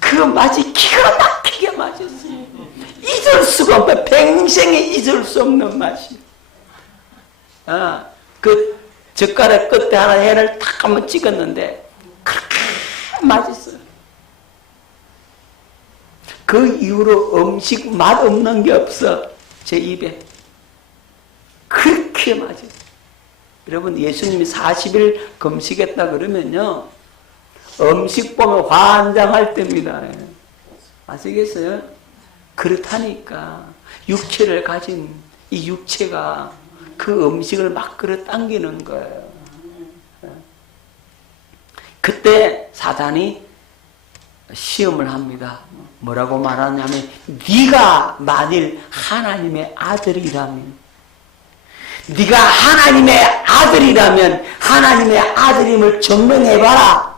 그 맛이 기가 막히게 맛있어요. 잊을 수가 없어. 평생에 잊을 수 없는 맛이. 그 젓가락 끝에 하나 해를 탁 한번 찍었는데 그렇게 맛있어요. 그 이후로 음식 맛 없는 게 없어. 제 입에. 그렇게 맛있어요. 여러분 예수님이 40일 금식했다 그러면요. 음식 보면 환장할 때입니다. 아시겠어요? 그렇다니까. 육체를 가진 이 육체가 그 음식을 막 끌어당기는 거예요. 그때 사단이 시험을 합니다. 뭐라고 말하냐면 네가 만일 하나님의 아들이라면, 네가 하나님의 아들이라면 하나님의 아들임을 증명해봐라.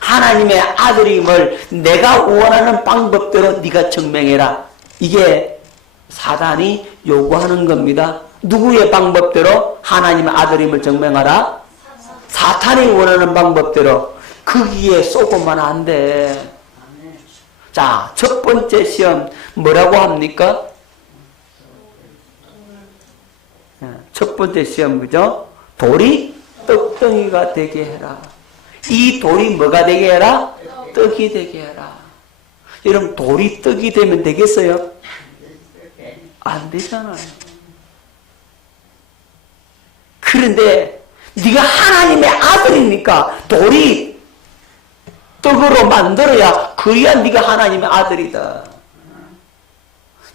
하나님의 아들임을 내가 원하는 방법대로 네가 증명해라. 이게 사단이 요구하는 겁니다. 누구의 방법대로 하나님의 아들임을 증명하라? 사탄이 원하는 방법대로. 거기에 쏘고만 안 돼. 자, 첫 번째 시험 뭐라고 합니까? 첫 번째 시험 그죠? 돌이 떡덩이가 되게 해라. 이 돌이 뭐가 되게 해라? 떡이 되게 해라. 여러분 돌이 떡이 되면 되겠어요? 안 되잖아요. 그런데 네가 하나님의 아들이니까 돌이 떡으로 만들어야 그래야 네가 하나님의 아들이다.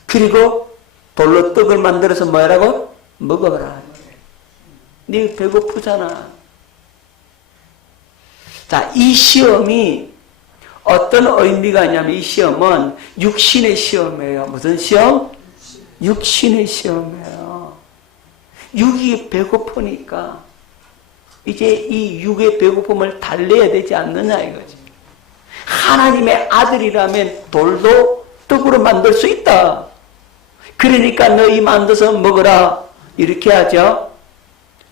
그리고 돌로 떡을 만들어서 뭐라고? 먹어봐라. 네 배고프잖아. 자, 이 시험이 어떤 의미가 있냐면 이 시험은 육신의 시험이에요. 무슨 시험? 육신의 시험이에요. 육이 배고프니까 이제 이 육의 배고픔을 달래야 되지 않느냐 이거지. 하나님의 아들이라면 돌도 떡으로 만들 수 있다. 그러니까 너희 만들어서 먹어라. 이렇게 하죠.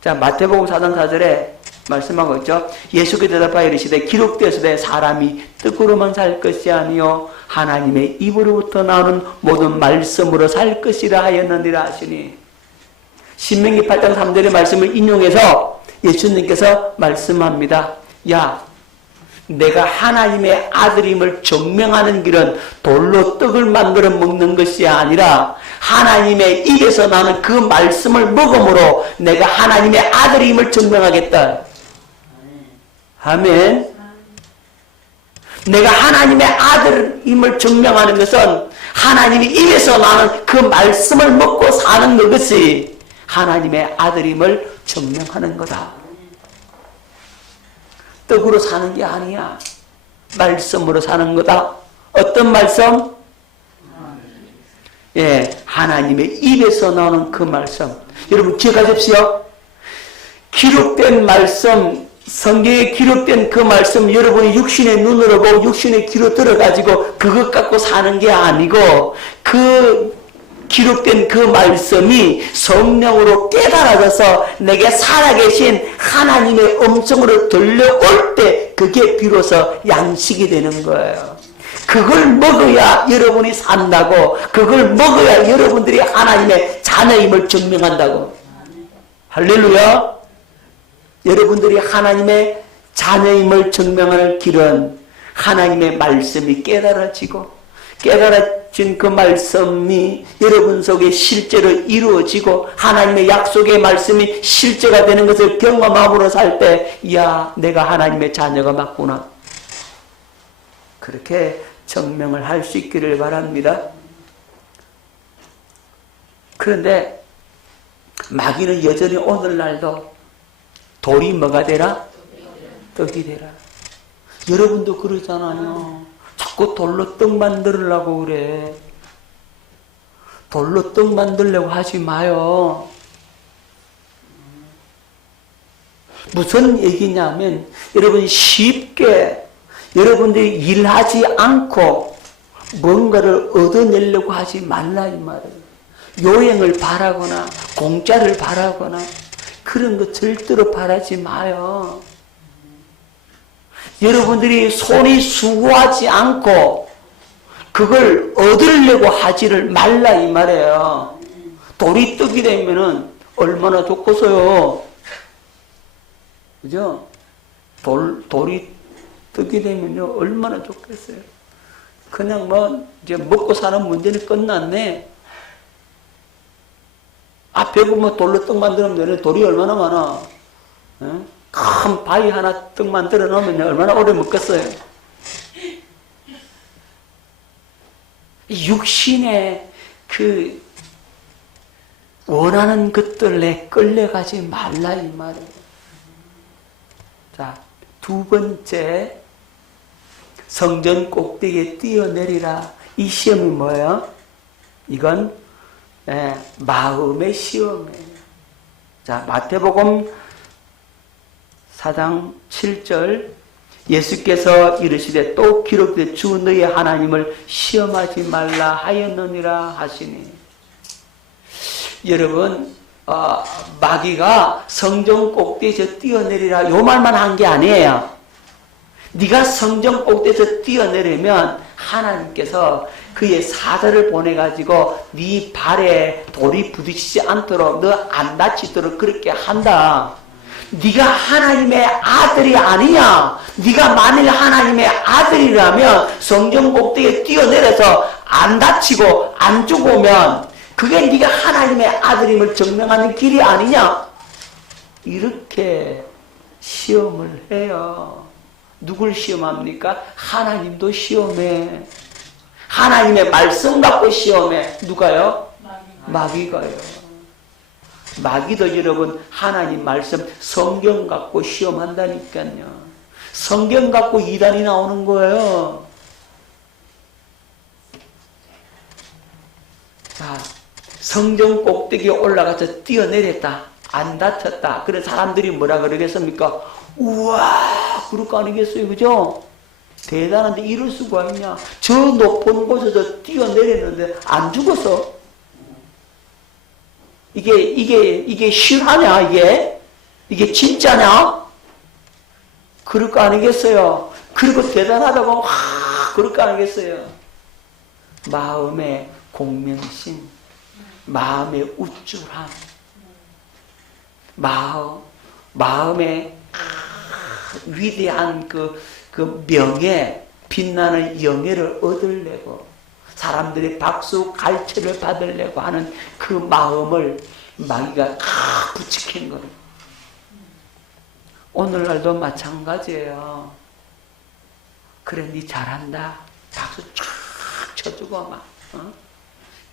자, 마태복음 4장 4절에 말씀하고 있죠. 예수께서 대답하여 이르시되 기록되었으되 사람이 떡으로만 살 것이 아니요 하나님의 입으로부터 나오는 모든 말씀으로 살 것이라 하였느니라 하시니, 신명기 8장 3절의 말씀을 인용해서 예수님께서 말씀합니다. 야, 내가 하나님의 아들임을 증명하는 길은 돌로 떡을 만들어 먹는 것이 아니라 하나님의 입에서 나는 그 말씀을 먹음으로 내가 하나님의 아들임을 증명하겠다. 아멘. 내가 하나님의 아들임을 증명하는 것은 하나님의 입에서 나는 그 말씀을 먹고 사는 것이 하나님의 아들임을 증명하는 거다. 떡으로 사는 게 아니야. 말씀으로 사는 거다. 어떤 말씀? 예, 하나님의 입에서 나오는 그 말씀. 여러분 기억하십시오. 기록된 말씀, 성경에 기록된 그 말씀, 여러분이 육신의 눈으로 보고 육신의 귀로 들어가지고 그것 갖고 사는 게 아니고, 그 기록된 그 말씀이 성령으로 깨달아져서 내게 살아계신 하나님의 음성으로 들려올 때 그게 비로소 양식이 되는 거예요. 그걸 먹어야 여러분이 산다고, 그걸 먹어야 여러분들이 하나님의 자녀임을 증명한다고. 할렐루야. 여러분들이 하나님의 자녀임을 증명하는 길은 하나님의 말씀이 깨달아지고, 깨달아진 그 말씀이 여러분 속에 실제로 이루어지고 하나님의 약속의 말씀이 실제가 되는 것을 경험함으로 살 때, 이야, 내가 하나님의 자녀가 맞구나, 그렇게 증명을 할 수 있기를 바랍니다. 그런데 마귀는 여전히 오늘날도 돌이 뭐가 되라? 떡이 되라. 여러분도 그러잖아요. 자꾸 돌로 떡 만들려고 그래. 돌로 떡 만들려고 하지 마요. 무슨 얘기냐면, 여러분 쉽게 여러분들이 일하지 않고 뭔가를 얻어내려고 하지 말라 이 말이에요. 요행을 바라거나 공짜를 바라거나 그런 거 절대로 바라지 마요. 여러분들이 손이 수고하지 않고 그걸 얻으려고 하지를 말라 이 말이에요. 돌이 떡이 되면은 얼마나 좋겠어요. 그죠? 돌이 떡이 되면요 얼마나 좋겠어요. 그냥 뭐 이제 먹고 사는 문제는 끝났네. 앞에 보면 돌로 떡 만들면 되는 돌이 얼마나 많아. 큰 바위 하나 떡 만들어 놓으면 얼마나 오래 먹겠어요. 육신의 그 원하는 것들에 끌려가지 말라 이 말이에요. 자, 두 번째, 성전 꼭대기에 뛰어내리라. 이 시험이 뭐예요? 이건 마음의 시험이에요. 자, 마태복음 4장 7절, 예수께서 이르시되 또 기록되 주 너희 하나님을 시험하지 말라 하였느니라 하시니. 여러분, 마귀가 성전 꼭대기에서 뛰어내리라 요 말만 한 게 아니에요. 네가 성전 꼭대기에서 뛰어내리면 하나님께서 그의 사자를 보내가지고 네 발에 돌이 부딪히지 않도록, 너 안 다치도록 그렇게 한다. 네가 하나님의 아들이 아니냐? 네가 만일 하나님의 아들이라면 성전 꼭대기에 뛰어내려서 안 다치고 안 죽으면 그게 네가 하나님의 아들임을 증명하는 길이 아니냐? 이렇게 시험을 해요. 누굴 시험합니까? 하나님도 시험해. 하나님의 말씀 갖고 시험해. 누가요? 마귀가요. 마귀도 여러분 하나님 말씀 성경 갖고 시험한다니까요. 성경 갖고 이단이 나오는 거예요. 자, 성전 꼭대기에 올라가서 뛰어내렸다. 안 다쳤다. 그래 사람들이 뭐라 그러겠습니까? 우와, 그럴 거 아니겠어요, 그죠? 대단한데 이럴 수가 있냐? 저 높은 곳에서 뛰어내렸는데 안 죽었어. 이게 실화냐, 이게? 이게 진짜냐? 그럴 거 아니겠어요? 그리고 대단하다고 그럴 거 아니겠어요? 마음의 공명심, 마음의 우쭐함, 마음의 위대한 그 명예, 빛나는 영예를 얻으려고, 사람들이 박수 갈채를 받으려고 하는 그 마음을 마귀가 부추긴 거예요. 오늘날도 마찬가지예요. 그래, 니 잘한다. 박수 쫙 쳐주고 막.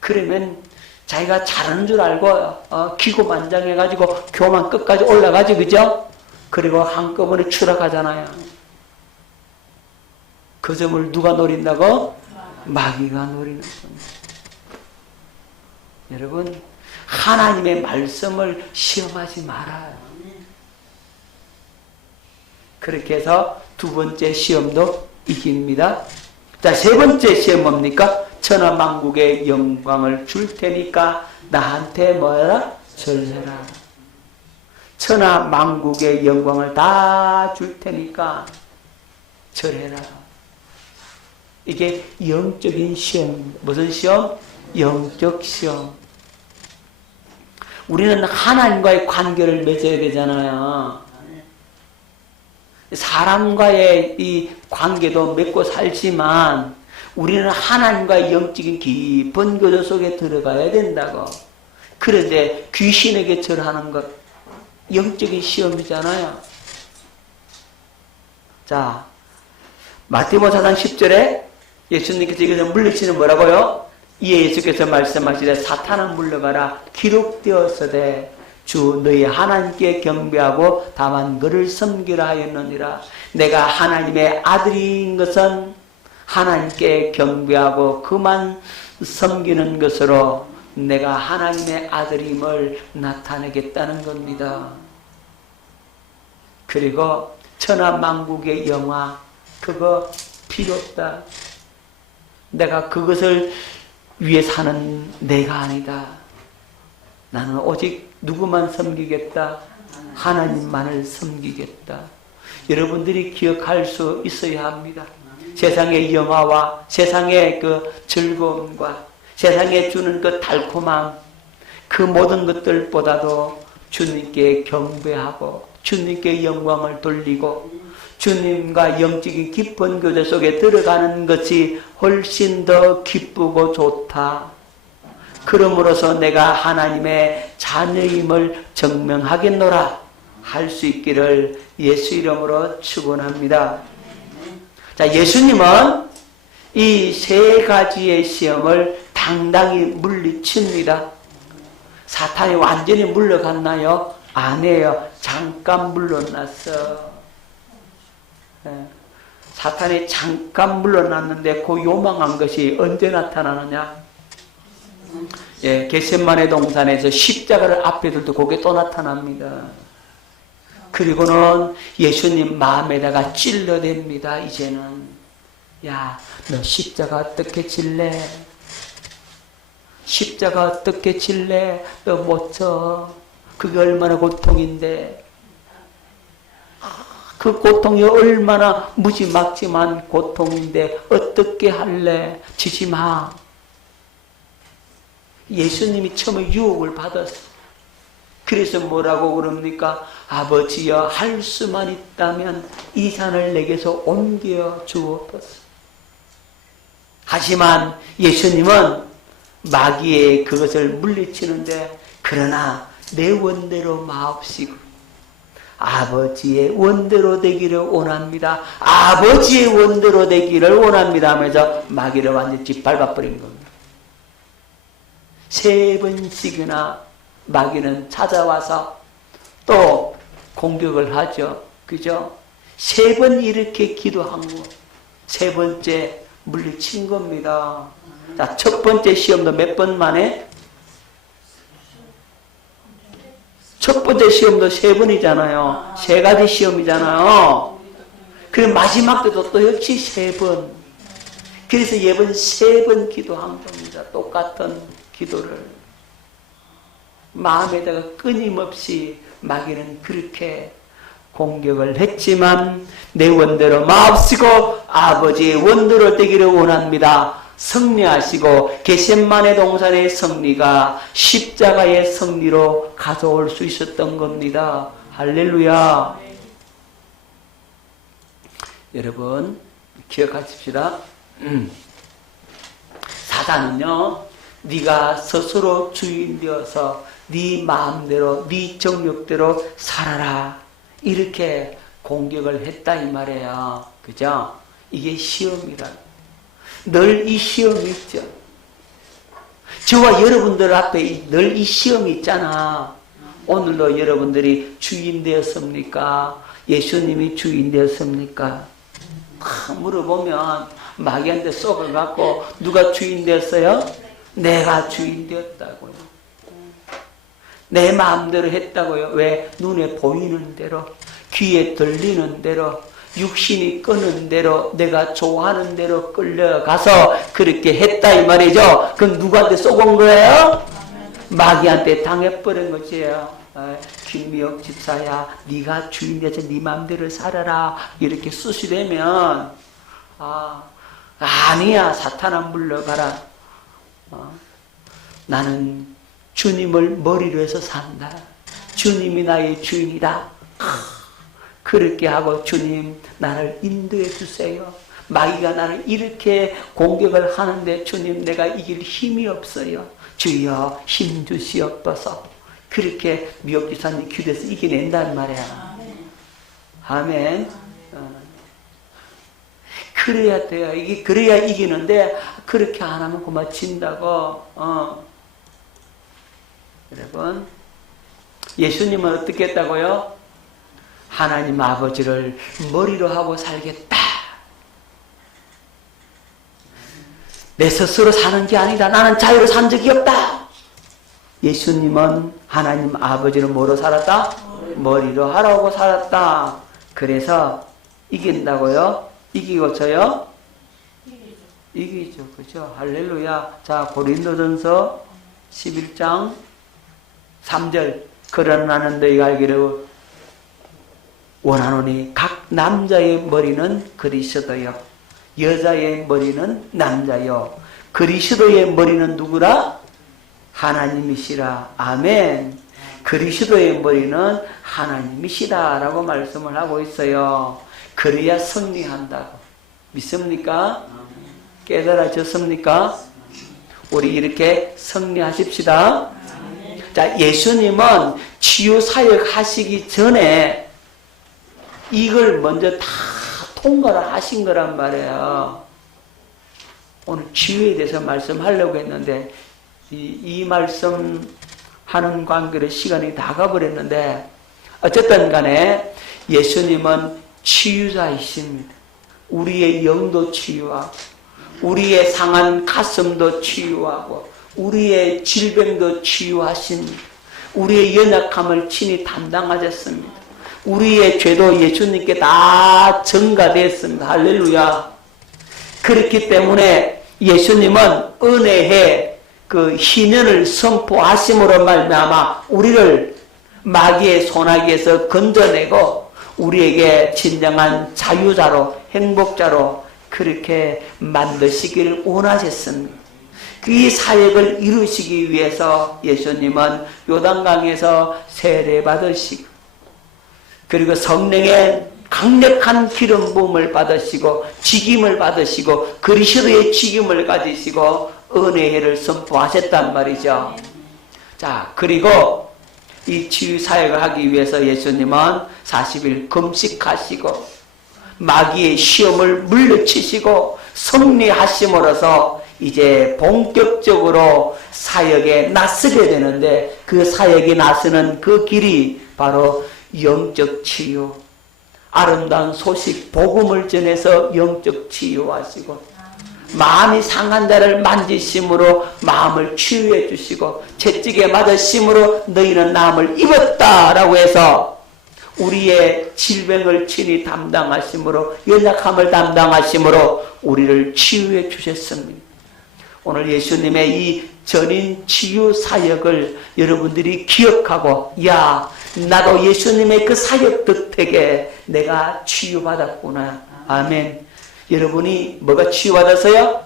그러면 자기가 잘하는 줄 알고 기고만장해가지고 교만 끝까지 올라가지, 그죠? 그리고 한꺼번에 추락하잖아요. 그 점을 누가 노린다고? 마귀가 노리는 겁니다. 여러분, 하나님의 말씀을 시험하지 말아요. 그렇게 해서 두 번째 시험도 이깁니다. 자, 세 번째 시험 뭡니까? 천하만국의 영광을 줄 테니까 나한테 뭐라? 절해라. 천하만국의 영광을 다 줄 테니까 절해라. 이게 영적인 시험. 무슨 시험? 영적 시험. 우리는 하나님과의 관계를 맺어야 되잖아요. 사람과의 이 관계도 맺고 살지만 우리는 하나님과의 영적인 깊은 교제 속에 들어가야 된다고. 그런데 귀신에게 절하는 것, 영적인 시험이잖아요. 자, 마태복음 4장 10절에 예수님께서 이것을 물리치는 뭐라고요? 이에 예수께서 말씀하시되 사탄은 물러가라. 기록되었으되 주 너희 하나님께 경배하고 다만 그를 섬기라 하였느니라. 내가 하나님의 아들인 것은 하나님께 경배하고 그만 섬기는 것으로 내가 하나님의 아들임을 나타내겠다는 겁니다. 그리고 천하만국의 영화 그거 필요 없다. 내가 그것을 위해 사는 내가 아니다. 나는 오직 누구만 섬기겠다? 하나님만을 섬기겠다. 여러분들이 기억할 수 있어야 합니다. 세상의 영화와 세상의 그 즐거움과 세상에 주는 그 달콤함, 그 모든 것들보다도 주님께 경배하고 주님께 영광을 돌리고 주님과 영적인 깊은 교제 속에 들어가는 것이 훨씬 더 기쁘고 좋다. 그러므로서 내가 하나님의 자녀임을 증명하겠노라 할 수 있기를 예수 이름으로 축원합니다. 자, 예수님은 이 세 가지의 시험을 당당히 물리칩니다. 사탄이 완전히 물러갔나요? 아니에요. 잠깐 물러났어. 사탄이 잠깐 물러났는데 그 요망한 것이 언제 나타나느냐? 겟세마네 동산에서 십자가를 앞에 둘 때 그게 또 나타납니다. 그리고는 예수님 마음에다가 찔러댑니다. 이제는 야, 너 십자가 어떻게 질래? 십자가 어떻게 질래? 너 못 져. 그게 얼마나 고통인데. 그 고통이 얼마나 무지막지만 고통인데 어떻게 할래? 지지 마. 예수님이 처음에 유혹을 받았어. 그래서 뭐라고 그럽니까? 아버지여, 할 수만 있다면 이 산을 내게서 옮겨 주옵소서. 하지만 예수님은 마귀의 그것을 물리치는데 그러나 내 원대로 마옵시고 아버지의 원대로 되기를 원합니다. 아버지의 원대로 되기를 원합니다 하면서 마귀를 완전히 짓밟아버린 겁니다. 3번씩이나 마귀는 찾아와서 또 공격을 하죠. 그죠? 3번 이렇게 기도한 거, 3번째 물리친 겁니다. 자, 첫 번째 시험도 몇 번 만에? 첫 번째 시험도 3번이잖아요. 3가지 시험이잖아요. 그리고 마지막 때도 또 역시 3번. 그래서 예번 3번 기도한 겁니다. 똑같은 기도를. 마음에다가 끊임없이 마귀는 그렇게 공격을 했지만 내 원대로 마옵시고 아버지의 원대로 되기를 원합니다. 승리하시고 겟세마네 동산의 승리가 십자가의 승리로 가져올 수 있었던 겁니다. 할렐루야. 여러분 기억하십시다. 사단은요, 네가 스스로 주인 되어서 네 마음대로 네 정욕대로 살아라 이렇게 공격을 했다 이 말이에요. 그죠? 이게 시험이라. 늘 이 시험이 있죠. 저와 여러분들 앞에 늘 이 시험이 있잖아. 오늘도 여러분들이 주인 되었습니까? 예수님이 주인 되었습니까? 물어보면 마귀한테 쏘아갖고 누가 주인 되었어요? 내가 주인 되었다고요. 내 마음대로 했다고요. 왜? 눈에 보이는 대로, 귀에 들리는 대로, 육신이 끄는 대로, 내가 좋아하는 대로 끌려가서 그렇게 했다 이 말이죠. 그럼 누구한테 쏘은 거예요? 마귀한테 당해버린 것이에요. 김미옥 집사야, 네가 주인 돼서 네 마음대로 살아라 이렇게 수시되면 아니야, 사탄아 물러가라. 나는 주님을 머리로 해서 산다. 주님이 나의 주인이다. 그렇게 하고 주님 나를 인도해 주세요. 마귀가 나를 이렇게 공격을 하는데 주님 내가 이길 힘이 없어요. 주여 힘 주시옵소서. 그렇게 미옥 집사님 기도해서 이겨낸단 말이야. 아멘. 그래야 돼요. 이게 그래야 이기는데 그렇게 안 하면 그만 진다고. 여러분, 예수님은 어떻게 했다고요? 하나님 아버지를 머리로 하고 살겠다. 내 스스로 사는 게 아니다. 나는 자유로 산 적이 없다. 예수님은 하나님 아버지를 뭐로 살았다? 머리로 하라고 살았다. 그래서 이긴다고요? 이기고서요? 이기죠. 그죠? 할렐루야. 자, 고린도전서 11장 3절. 그러나 나는 너희가 알기를 원하노니 각 남자의 머리는 그리스도요, 여자의 머리는 남자요, 그리스도의 머리는 누구라? 하나님이시라. 아멘. 그리스도의 머리는 하나님이시다 라고 말씀을 하고 있어요. 그래야 승리한다고. 믿습니까? 깨달아졌습니까? 우리 이렇게 승리하십시다. 자, 예수님은 치유사역 하시기 전에 이걸 먼저 다 통과를 하신 거란 말이에요. 오늘 치유에 대해서 말씀하려고 했는데 이 말씀 하는 관계로 시간이 다 가버렸는데 어쨌든 간에 예수님은 치유자이십니다. 우리의 영도 치유하고 우리의 상한 가슴도 치유하고 우리의 질병도 치유하십니다. 우리의 연약함을 친히 담당하셨습니다. 우리의 죄도 예수님께 다 전가됐습니다. 할렐루야. 그렇기 때문에 예수님은 은혜의 그 희년을 선포하심으로 말미암아 우리를 마귀의 손아귀에서 건져내고 우리에게 진정한 자유자로 행복자로 그렇게 만드시기를 원하셨습니다. 이 사역을 이루시기 위해서 예수님은 요단강에서 세례받으시고 그리고 성령의 강력한 기름 부음을 받으시고 직임을 받으시고 그리스도의 직임을 가지시고 은혜를 선포하셨단 말이죠. 자, 그리고 이 치유 사역을 하기 위해서 예수님은 40일 금식하시고 마귀의 시험을 물리치시고 승리하심으로써 이제 본격적으로 사역에 나서게 되는데 그 사역에 나서는 그 길이 바로 영적 치유, 아름다운 소식 복음을 전해서 영적 치유하시고 마음이 상한 자를 만지심으로 마음을 치유해 주시고 채찍에 맞으심으로 너희는 나음을 입었다라고 해서 우리의 질병을 친히 담당하심으로 연약함을 담당하심으로 우리를 치유해 주셨습니다. 오늘 예수님의 이 전인 치유 사역을 여러분들이 기억하고, 야, 나도 예수님의 그 사역 덕택에 내가 치유받았구나. 아멘. 여러분이 뭐가 치유받았어요?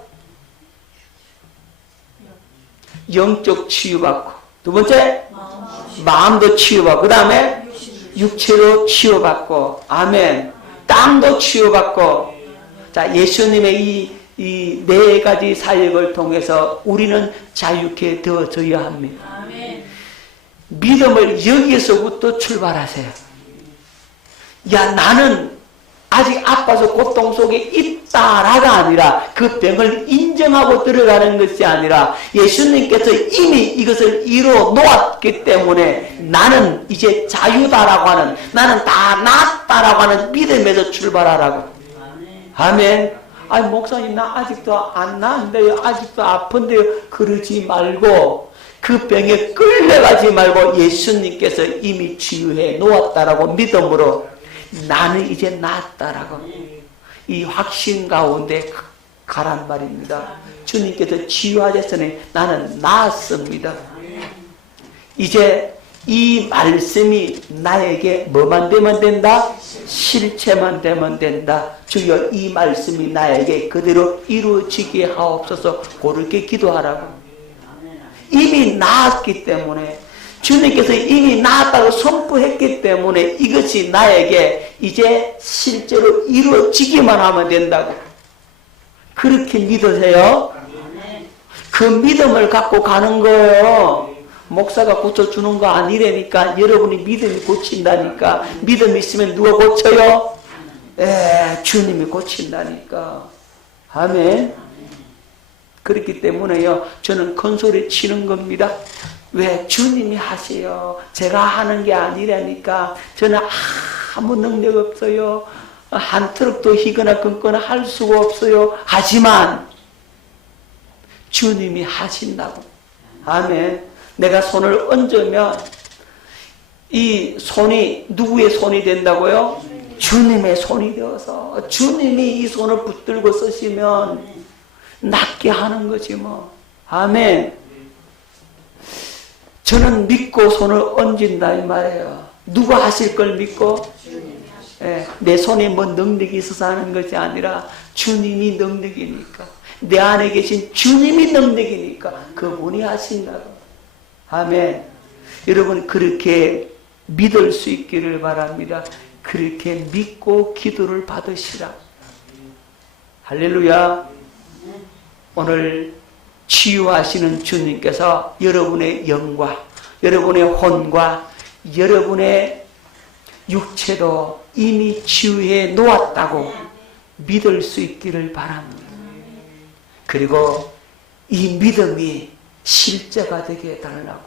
영적 치유받고, 두 번째 마음도 치유받고, 그 다음에 육체로 치유받고, 아멘. 땅도 치유받고. 자, 예수님의 이 네 가지 사역을 통해서 우리는 자유케 되어져야 합니다. 믿음을 여기에서부터 출발하세요. 야, 나는 아직 아파서 고통 속에 있다라가 아니라 그 병을 인정하고 들어가는 것이 아니라 예수님께서 이미 이것을 이루어 놓았기 때문에 나는 이제 자유다라고 하는, 나는 다 낫다라고 하는 믿음에서 출발하라고. 아멘. 아니, 목사님, 나 아직도 안 나은데요, 아직도 아픈데요, 그러지 말고 그 병에 끌려가지 말고 예수님께서 이미 치유해 놓았다라고 믿음으로 나는 이제 낫다라고 이 확신 가운데 가란 말입니다. 주님께서 치유하셨으니 나는 나았습니다. 이제 이 말씀이 나에게 뭐만 되면 된다? 실체만 되면 된다. 주여, 이 말씀이 나에게 그대로 이루어지게 하옵소서. 그렇게 기도하라고. 이미 나았기 때문에, 주님께서 이미 나았다고 선포했기 때문에 이것이 나에게 이제 실제로 이루어지기만 하면 된다고. 그렇게 믿으세요. 그 믿음을 갖고 가는 거예요. 목사가 고쳐주는 거 아니라니까. 여러분이 믿음이 고친다니까. 믿음이 있으면 누가 고쳐요? 주님이 고친다니까. 아멘. 그렇기 때문에요, 저는 큰 소리 치는 겁니다. 왜? 주님이 하세요. 제가 하는 게 아니라니까. 저는 아무 능력 없어요. 한 트럭도 희거나 끊거나 할 수가 없어요. 하지만 주님이 하신다고. 아멘. 내가 손을 얹으면 이 손이 누구의 손이 된다고요? 주님의 손이 되어서 주님이 이 손을 붙들고 쓰시면 낫게 하는 거지 뭐. 아멘. 저는 믿고 손을 얹은다 이 말이에요. 누가 하실 걸 믿고? 내 손에 뭐 능력이 있어서 하는 것이 아니라 주님이 능력이니까, 내 안에 계신 주님이 능력이니까 그분이 하신다고. 아멘. 여러분, 그렇게 믿을 수 있기를 바랍니다. 그렇게 믿고 기도를 받으시라. 할렐루야. 오늘 치유하시는 주님께서 여러분의 영과 여러분의 혼과 여러분의 육체도 이미 치유해 놓았다고 믿을 수 있기를 바랍니다. 그리고 이 믿음이 실제가 되게 해달라고,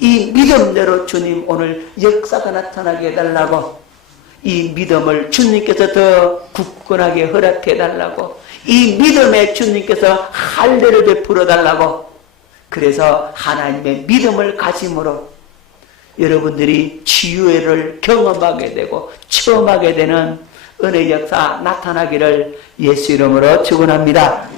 이 믿음대로 주님 오늘 역사가 나타나게 해달라고, 이 믿음을 주님께서 더 굳건하게 허락해달라고, 이 믿음에 주님께서 할례를 베풀어 달라고. 그래서 하나님의 믿음을 가짐으로 여러분들이 치유를 경험하게 되고 체험하게 되는 은혜 역사 나타나기를 예수 이름으로 축원합니다.